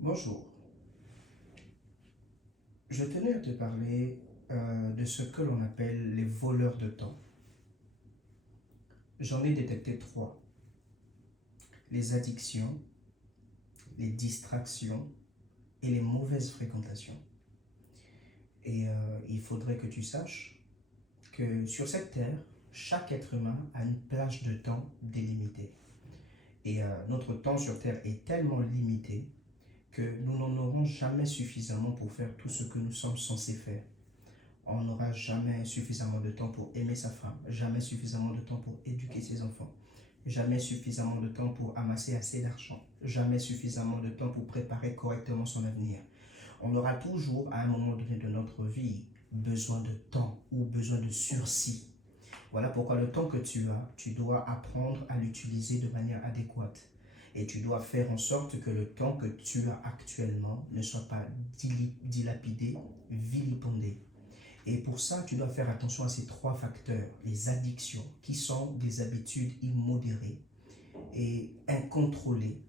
Bonjour, je tenais à te parler de ce que l'on appelle les voleurs de temps. J'en ai détecté trois: les addictions, les distractions et les mauvaises fréquentations. Et il faudrait que tu saches que sur cette terre, chaque être humain a une plage de temps délimitée. Et notre temps sur terre est tellement limité que nous n'en aurons jamais suffisamment pour faire tout ce que nous sommes censés faire. On n'aura jamais suffisamment de temps pour aimer sa femme, jamais suffisamment de temps pour éduquer ses enfants, jamais suffisamment de temps pour amasser assez d'argent, jamais suffisamment de temps pour préparer correctement son avenir. On aura toujours, à un moment donné de notre vie, besoin de temps ou besoin de sursis. Voilà pourquoi le temps que tu as, tu dois apprendre à l'utiliser de manière adéquate. Et tu dois faire en sorte que le temps que tu as actuellement ne soit pas dilapidé, vilipendé. Et pour ça, tu dois faire attention à ces trois facteurs: les addictions, qui sont des habitudes immodérées et incontrôlées,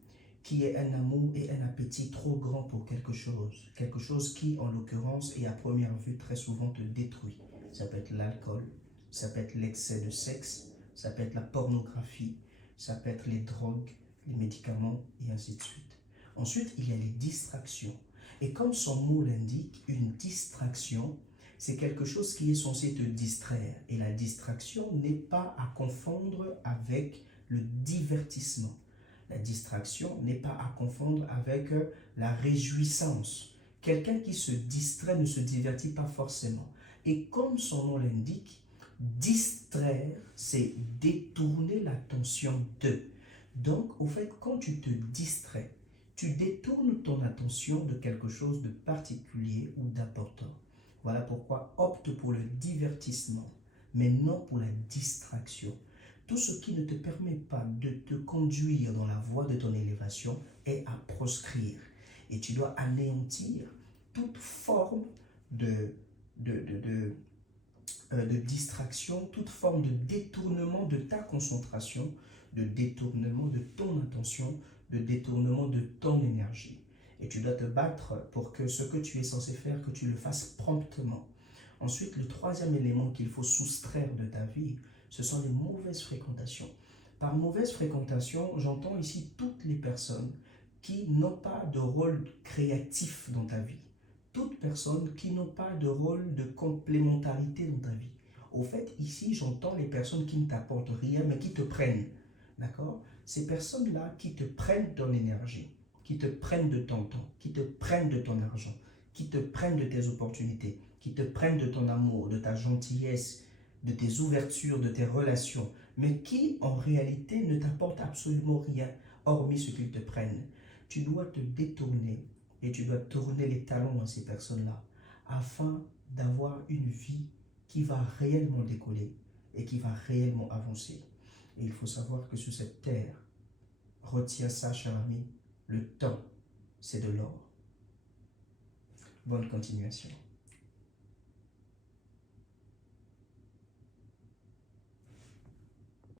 qui est un amour et un appétit trop grand pour quelque chose qui, en l'occurrence, et à première vue, très souvent te détruit. Ça peut être l'alcool, ça peut être l'excès de sexe, ça peut être la pornographie, ça peut être les drogues, les médicaments, et ainsi de suite. Ensuite, il y a les distractions. Et comme son mot l'indique, une distraction, c'est quelque chose qui est censé te distraire. Et la distraction n'est pas à confondre avec le divertissement. La distraction n'est pas à confondre avec la réjouissance. Quelqu'un qui se distrait ne se divertit pas forcément. Et comme son nom l'indique, distraire, c'est détourner l'attention de. Donc, au fait, quand tu te distrais, tu détournes ton attention de quelque chose de particulier ou d'important. Voilà pourquoi opte pour le divertissement, mais non pour la distraction. Tout ce qui ne te permet pas de te conduire dans la voie de ton élévation est à proscrire. Et tu dois anéantir toute forme de, de, de, de, de distraction, toute forme de détournement de ta concentration, de détournement de ton attention, de détournement de ton énergie. Et tu dois te battre pour que ce que tu es censé faire, que tu le fasses promptement. Ensuite, le troisième élément qu'il faut soustraire de ta vie, ce sont les mauvaises fréquentations. Par mauvaise fréquentation, j'entends ici toutes les personnes qui n'ont pas de rôle créatif dans ta vie. Toutes personnes qui n'ont pas de rôle de complémentarité dans ta vie. Au fait, ici, j'entends les personnes qui ne t'apportent rien, mais qui te prennent. D'accord? Ces personnes-là qui te prennent ton énergie, qui te prennent de ton temps, qui te prennent de ton argent, qui te prennent de tes opportunités, qui te prennent de ton amour, de ta gentillesse, de tes ouvertures, de tes relations, mais qui en réalité ne t'apportent absolument rien, hormis ce qu'ils te prennent. Tu dois te détourner et tu dois tourner les talons à ces personnes-là afin d'avoir une vie qui va réellement décoller et qui va réellement avancer. Et il faut savoir que sur cette terre, retiens ça, cher ami, le temps, c'est de l'or. Bonne continuation.